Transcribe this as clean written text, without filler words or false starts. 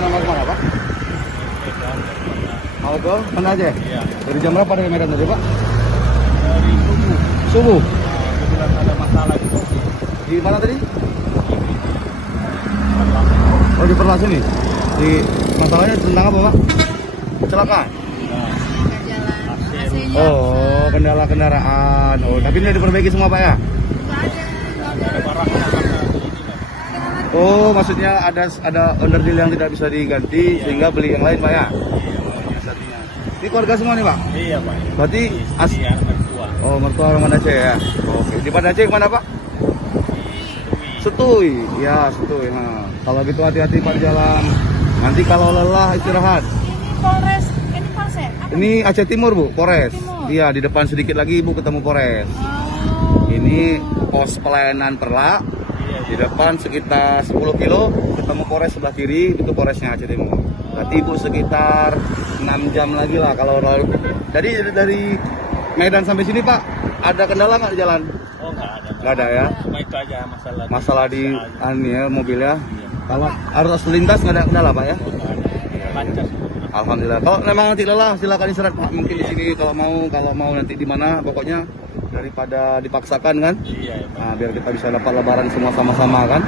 kemana Pak? Mau ke mana aja? Iya. Dari jam berapa dari Medan tadi Pak? Dari subuh. Subuh. Kebetulan ada masalah itu. Di mana tadi? Oh di Perlas ini. Di masalahnya tentang apa Pak? Kecelakaan. Oh kendala kendaraan. Oh tapi ini diperbaiki semua Pak ya? Ada barangnya Oh maksudnya ada onderdil yang tidak bisa diganti sehingga beli yang lain Pak ya? Ini keluarga semua nih Pak? Iya Pak. Berarti Iya mertua. Oh mertua orang Aceh ya? Oke di Banda Aceh kemana Pak? Setui, ya Setui. Nah, kalau gitu hati-hati Pak jalan. Nanti kalau lelah istirahat. Ini Polres, ini Polsek. Apa? Ini Aceh Timur Bu, Polres. Timur. Iya di depan sedikit lagi Ibu ketemu Polres. Oh. Ini pos pelayanan Perla. Di depan sekitar 10 kilo ketemu Polres sebelah kiri itu Polresnya Aceh Timur. Berarti Ibu sekitar 6 jam lagi lah kalau lalu. Jadi dari Medan sampai sini Pak ada kendala nggak di jalan? Oh nggak ada. Nggak ada ya? Cuma itu aja masalah. Masalah di ya, mobil ya. Iya. Kalau arus lintas nggak ada kendala Pak ya? Oh nggak ada. Lancar. Alhamdulillah. Kalau memang nanti lelah silakan istirahat Pak. Mungkin di sini kalau mau nanti di mana pokoknya daripada dipaksakan kan. Iya Pak. Nah, biar kita bisa dapat lebaran semua sama-sama kan.